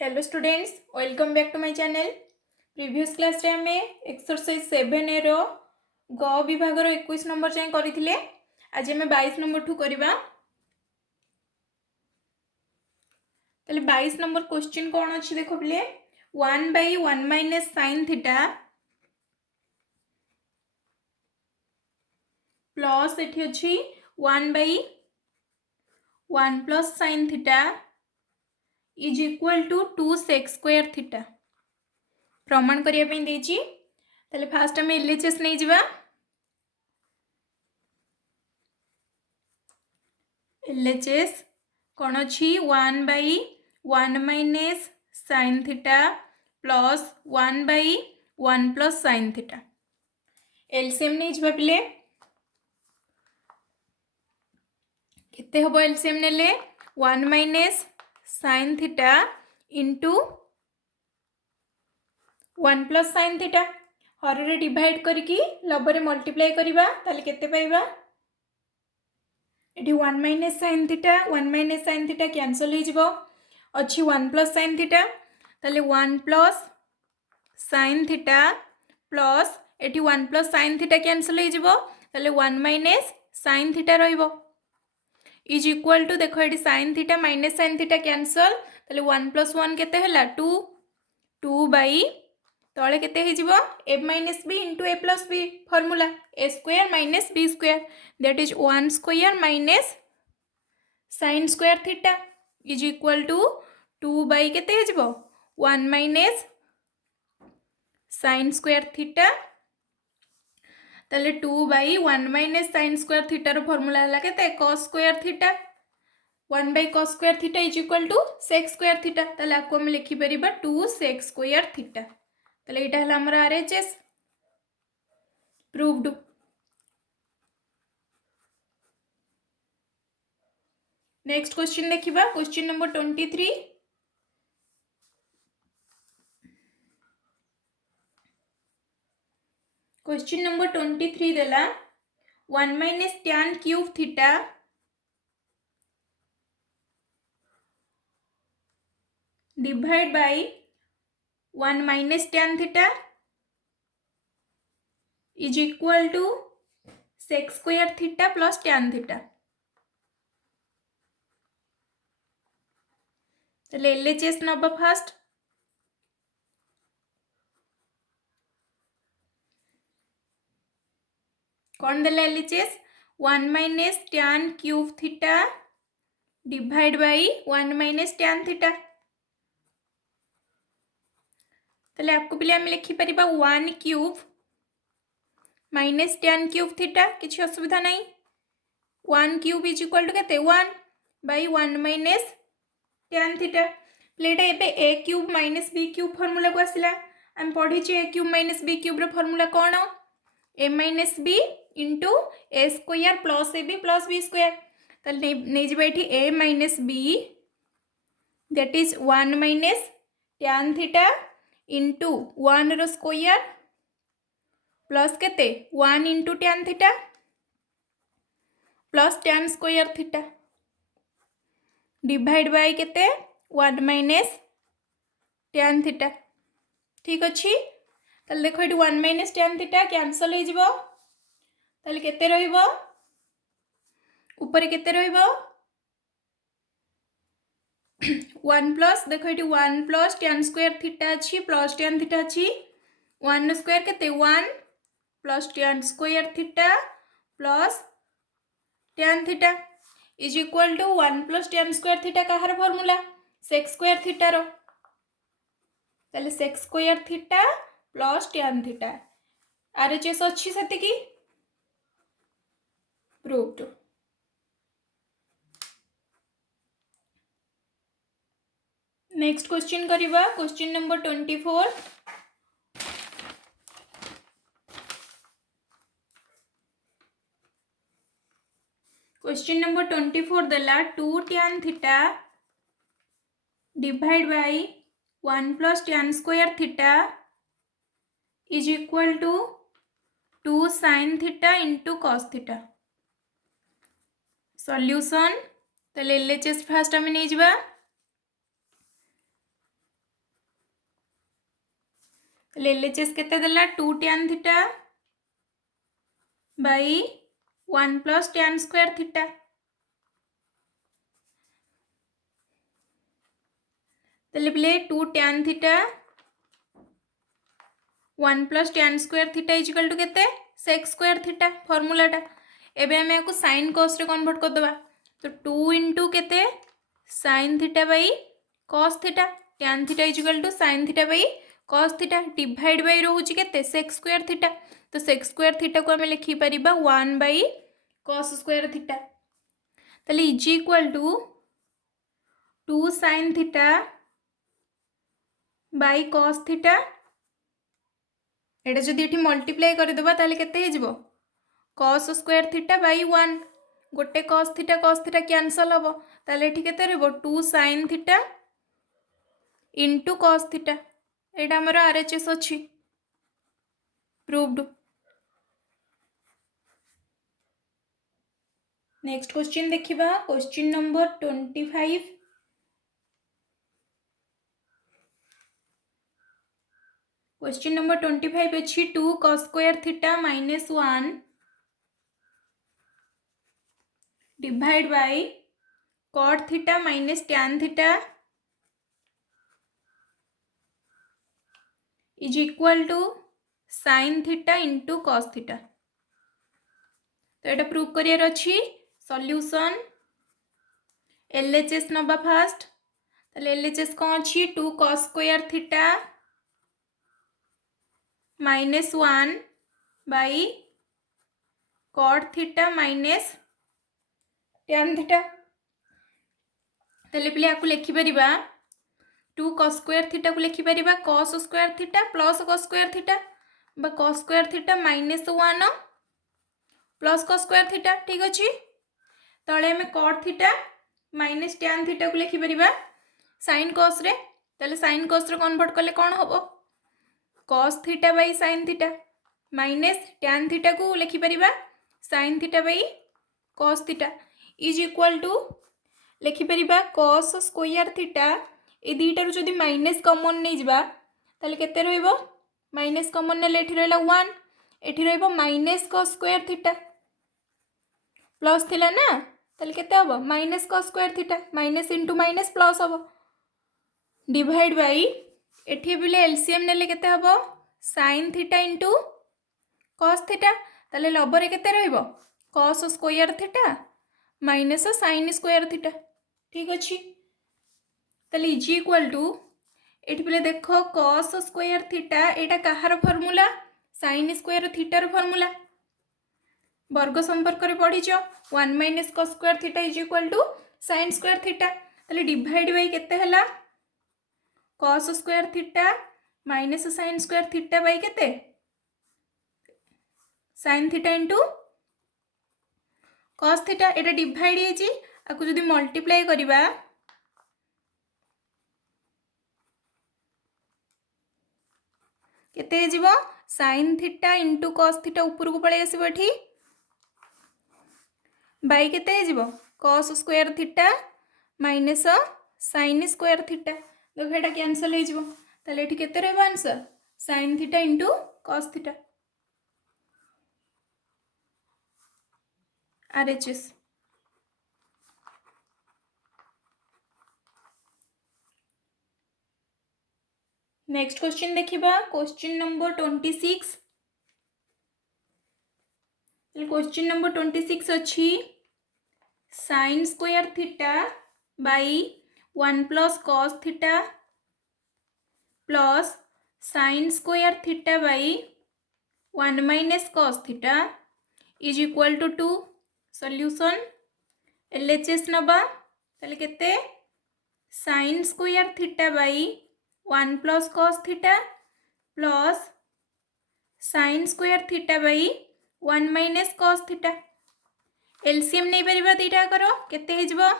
Hello students, welcome back to my channel. Previous class रे हमें exercise 7 रो ग विभाग रो 21 नंबर जाय करिथिले। आज हमें 22 नंबर ठू करबा। तले 22 नंबर क्वेश्चन कोन अछि देखो बिले 1/1 माइनस sin थीटा प्लस एठी अछि 1/1 plus sin theta is equal to 2 sec square theta प्रमाण करिया पे देछि। तले फास्ट हमें एलएचएस नै जिबा। एलएचएस कौन अच्छी 1/1 minus sin theta plus 1/1 plus sin theta. LCM नहीं जिबा पिले केते हबो एलसीएम नेले 1 minus sin theta into 1 plus sin theta हर रे डिवाइड करके लब रे मल्टीप्लाई करिबा ताले केते पाइबा। एटी 1 minus sin theta 1 minus sin theta cancel हो जिवो अच्छी 1 प्लस sin थीटा ताले 1 प्लस sin थीटा प्लस एटी 1 प्लस sin थीटा कैंसल हो जिवो ताले 1 माइनस sin थीटा रहिबो इज इक्वल टू देखो एटी sin theta minus sin theta cancel ताले 1 प्लस 1 केते हला 2 2 बाई तले केते हे जिवो a minus b into a plus b formula a square minus b square that is 1 square minus sin square theta is equal to 2 by केते हे जिवो 1 माइनस sin स्क्वायर थीटा ताले 2 by 1 minus sin square theta रो formula हला केते cos square theta 1 by cos square theta is equal to sec square theta ताले आको हम लिखि परिबा 2 sec स्क्वायर थीटा ताले एटा हला हमर आरएचएस प्रूव्ड। नेक्स्ट क्वेश्चन देखिबा क्वेश्चन नंबर 23। क्वेश्चन नंबर 23 देला 1 minus tan cube theta divide by 1 minus tan theta is equal to sec square theta plus tan theta. तले एलएचएस नबा फास्ट कौन देला LHS 1 minus tan cube theta divide by 1 minus tan theta तले आपको पिले हम लिखि परिबा 1 cube minus tan cube theta किछि असुविधा नहीं 1 क्यूब इज इक्वल टू केते 1 बाय 1 माइनस tan थीटा प्लेटा एबे a cube minus b cube formula को आसिला हम पढ़ी छि a cube minus b cube रो फार्मूला कोन a minus b into a square plus ab plus b square तले नै जिबा एठी a minus b that is 1 minus tan theta into 1 रो स्क्वायर प्लस केते 1 into tan theta plus tan square theta divide by केते 1 minus tan theta ठीक अच्छी। तले देखो ये 1 माइनस tan थीटा कैंसल हो जिवो तले केते रहिबो ऊपर केते रहिबो 1 प्लस देखो ये 1 प्लस tan स्क्वायर थीटा अच्छी प्लस tan थीटा अच्छी 1 स्क्वायर केते 1 plus tan square theta plus tan theta is equal to 1 plus tan square theta कहार फॉर्मूला sec स्क्वायर थीटा रो ताले sec square theta plus tan theta RHS अच्छी सेति की proved. Next question करिबा question number 24। Question number 24 देला 2 tan theta divide by 1 plus tan square theta is equal to 2 sin theta into cos theta solution तले LHS first हमें नहीं जिबा LHS केते देला 2 tan theta by 1 plus tan square theta तेले पिले 2 tan theta 1 plus tan square theta is equal to केते sec square theta फॉर्मूलाटा एबे हमें को sin cos रे कन्वर्ट कर दबा तो 2 into केते sin theta by cos theta tan theta is equal to sin theta by cos theta divide by रहउची केते sec स्क्वायर थीटा तो sec स्क्वायर थीटा को हमें लिखि परिबा 1 बाई cos स्क्वायर थीटा तले is equal to 2 sin theta by cos theta एटा जदि एठी मल्टीप्लाई कर देबा ताले केते हे जिवो cos स्क्वायर थीटा बाई 1 गोटे cos थीटा कैंसल हबो ताले एठी केते रहबो 2 sin theta into cos theta एटा हमर RHS अछि प्रूव्ड। नेक्स्ट क्वेश्चन देखिबा क्वेश्चन नंबर 25 क्वेश्चन नंबर 25 अच्छी 2 cos square theta minus 1 divide by cot theta minus tan theta is equal to sin theta into cos theta तो ये prove करियर अच्छी solution LHS नबा फास्ट ताले LHS कौन अच्छी 2 cos square theta minus 1 by cot theta minus tan theta ताले पिले आपको लिखि परिबा 2 cos स्क्वायर थीटा को लिखि परिबा cos square theta plus cos square theta बा cos square theta minus 1 plus cos square theta ठीक अछि तळे हमें cot theta minus tan theta को लिखि परिबा sin cos रे ताले sin cos रे कन्वर्ट करले कोन हबो cos theta by sin theta minus tan theta को लिखि परिबा sin theta by cos theta is equal to लिखि परिबा cos स्क्वायर थीटा ए दीटार जदि माइनस कॉमन नहीं जिबा ताले केते रहइबो माइनस कॉमन ने एठी रहला 1 एठी रहइबो minus cos square theta plus थिला ना ताले केते हबो minus cos square theta minus into minus plus हबो डिवाइड बाई एठी बिले एलसीएम नेले केते हबो sin theta into cos theta ताले लबरे केते रहइबो cos square theta minus sin square theta ठीक अछि ताले इज इक्वल टू एठी पिले देखो cos स्क्वायर थीटा एटा कहार फार्मूला sin स्क्वायर थीटार फार्मूला वर्ग संपर्क रे पढिछ 1 minus cos square theta is equal to sin square theta ताले डिवाइड बाय केते हला cos square theta minus sin square theta by केते sin theta into cos theta एटा डिवाइड हेची आकु जदी मल्टीप्लाई करिबा केते जीवो sin theta into cos theta ऊपर को पळे आसीबो एठी बाई केते जीवो cos square theta minus sin square theta देखो एटा कैंसिल हे जीवो ताले एठी केते रहबो answer sin theta into cos theta RHS next question देखिबा क्वेश्चन नंबर 26 क्वेश्चन नंबर 26 अच्छी sin square theta by 1 plus cos theta plus sin square theta by 1 minus cos theta is equal to 2 solution LHS नबा ताले केते sin square theta by 1 plus cos theta plus sin square theta by 1 minus cos theta LCM नहीं परिबा दीटा करो केते हे जिवो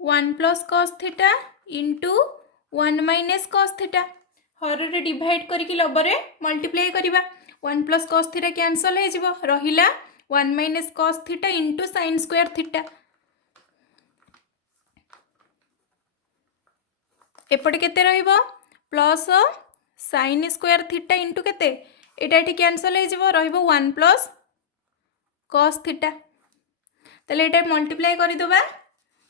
1 plus cos theta into 1 minus cos theta हर रे डिवाइड करके लबरे मल्टीप्लाई करिबा 1 प्लस cos थीटा कैंसिल हे जिवो रहिला 1 minus cos theta into sin square theta एपटे केते रहिबो plus sin square theta into केते एटा एठी कैंसल हो जिवो रहइबो 1 प्लस cos थीटा तले एटा मल्टीप्लाई करि दबा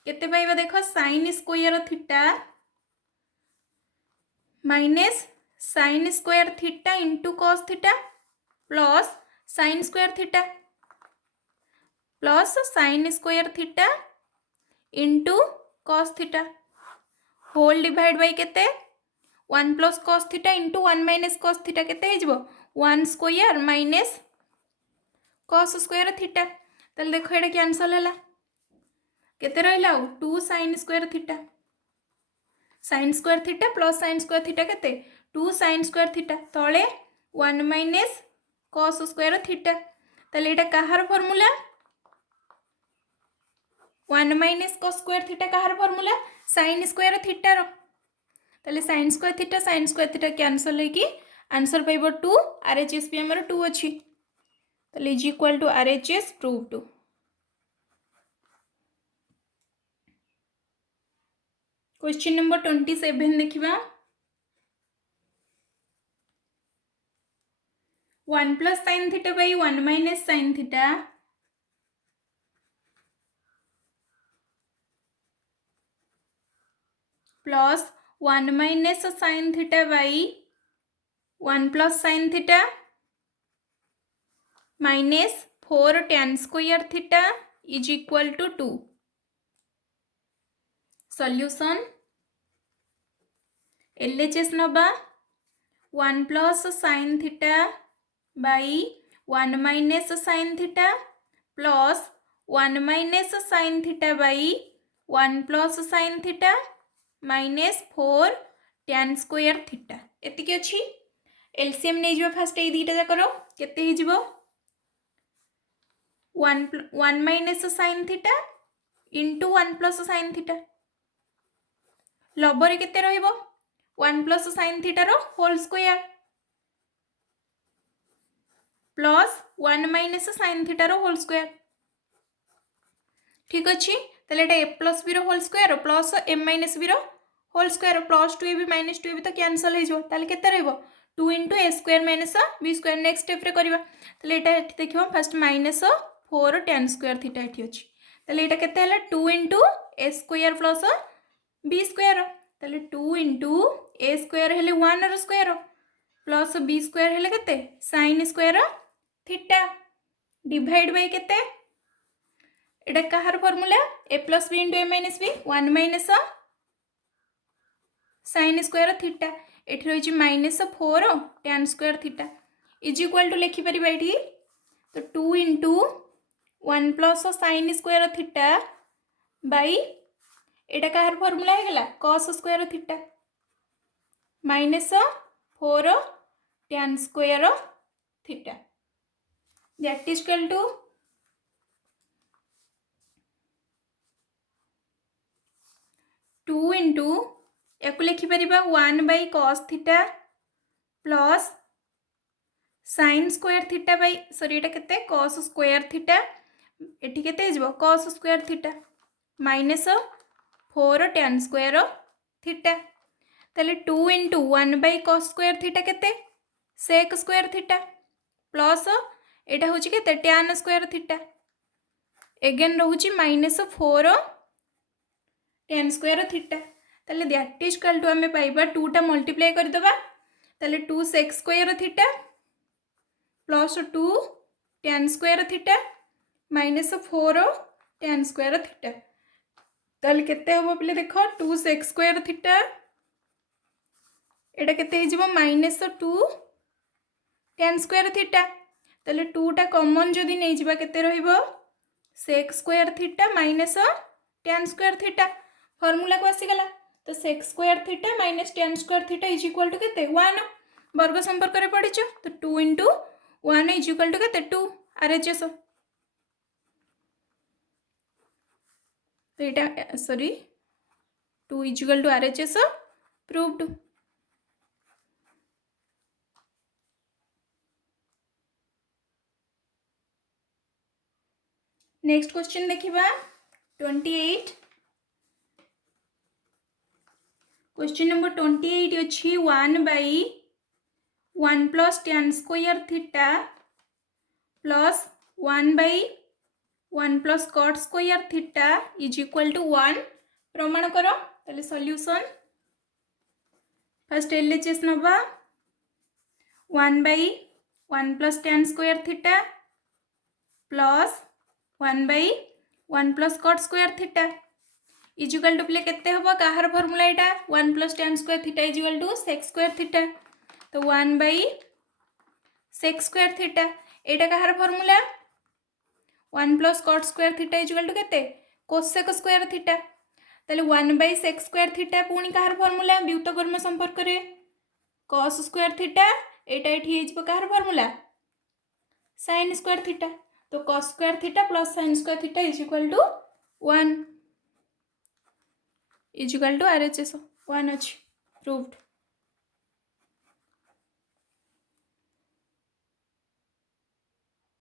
केते पाइबा देखो sin square theta minus sin square theta into cos theta plus sin square theta plus sin square theta into cos theta whole divide by केते 1 plus cos theta into 1 minus cos theta केते हो 1 square minus cos square theta तले देखो एटा cancel हैला केते रहला 2 sin square theta sin square theta plus sin square theta केते 2 sin स्क्वायर थीटा तळे 1 माइनस cos स्क्वायर थीटा तले एटा काहार formula 1 minus cos square theta काहार फार्मूला sin स्क्वायर थीटा रो तले sin स्क्वायर थीटा कैंसल है कि आंसर पाइबो 2 RHS भी हमर 2 अछि तले is equal to RHS proved question number 27 देखिबा 1 plus sin theta by 1 minus sin theta plus 1 minus sin theta by 1 plus sin theta minus 4 tan square theta is equal to 2 solution LHS नबा 1 plus sin theta by 1 minus sin theta plus 1 minus sin theta by 1 plus sin theta minus 4 tan square theta एतिकी अछि LCM नै जिवो first A दीटा जाकर केते हि जिवो 1 minus sin theta into 1 plus sin theta लबरे केते रहिबो 1 प्लस sin थीटा रो whole square plus 1 minus sin theta रो होल स्क्वायर ठीक अछि तले एटा a प्लस b रो whole square plus m minus b रो whole square plus 2ab minus 2ab तो कैंसल हो जो ताले केते रहइबो 2 into a square minus b square next step रे करबा ताले एटा एठी देखिबो first minus 4 tan square theta एठी अछि ताले एटा केते हला 2 into a square plus b square ताले 2 into a स्क्वायर हेले 1 रो स्क्वायर प्लस b स्क्वायर हेले केते sin square theta divide by केते एटा काहार formula a plus b into a minus b 1 minus sin square theta एठी रही minus 4 tan square theta is equal to लिखि परिबा एठी तो 2 into 1 plus sin square theta by एटा काहार फार्मूला हे गेला cos square theta minus 4 tan square theta that is equal to 2 into याकु लिखि परिबा 1 by cos theta plus sin square theta by sorry एटा केते cos स्क्वायर थीटा एठी केते हिजबो cos square theta minus 4 tan square theta तले 2 into 1 by cos square theta केते sec स्क्वायर थीटा प्लस एटा होची केते tan स्क्वायर थीटा अगेन रहूची माइनस 4 tan स्क्वायर थीटा तले दैट इज इक्वल टू हमें पाइबा 2 टा मल्टीप्लाई कर दबा तले 2 sec square theta plus 2 tan square theta minus 4 tan square theta तले केते होबो पले देखो 2 sec स्क्वायर थीटा एटा केते हे जिवो माइनस 2 tan स्क्वायर थीटा तले 2 टा कॉमन जदी नै जिबा केते रहिबो sec square theta minus tan square theta formula को आसी गला तो sec square theta minus tan square theta is equal to केते 1 वर्ग संपर्क रे पडिचो तो 2 into 1 इज इक्वल टू केते 2 RHS तो एटा sorry 2 is equal to RHS proved next question देखिबा 28 क्वेश्चन नंबर 28 अछि 1 by 1 plus tan square theta plus 1 by 1 plus cot square theta is equal to 1 प्रमाण करो ताले सॉल्यूशन फर्स्ट एलएचएस नबा 1 by 1 plus tan square theta plus 1 by 1 plus cot square theta is equal to प्ले केते हबो काहर formula एटा 1 plus tan square theta is equal to sec square theta तो 1 बाई sec स्क्वायर थीटा एटा काहर formula 1 plus cot square theta is equal to केते cosec square theta ताले 1 बाई sec स्क्वायर थीटा पुणी काहर फार्मूला व्युत्क्रम संपर्क रे cos स्क्वायर थीटा एटा एठी हेजबो काहर फार्मूला sin स्क्वायर थीटा तो cos square theta plus sin square theta is equal to 1 is equal to RHS 1 अच्छी प्रूव्ड।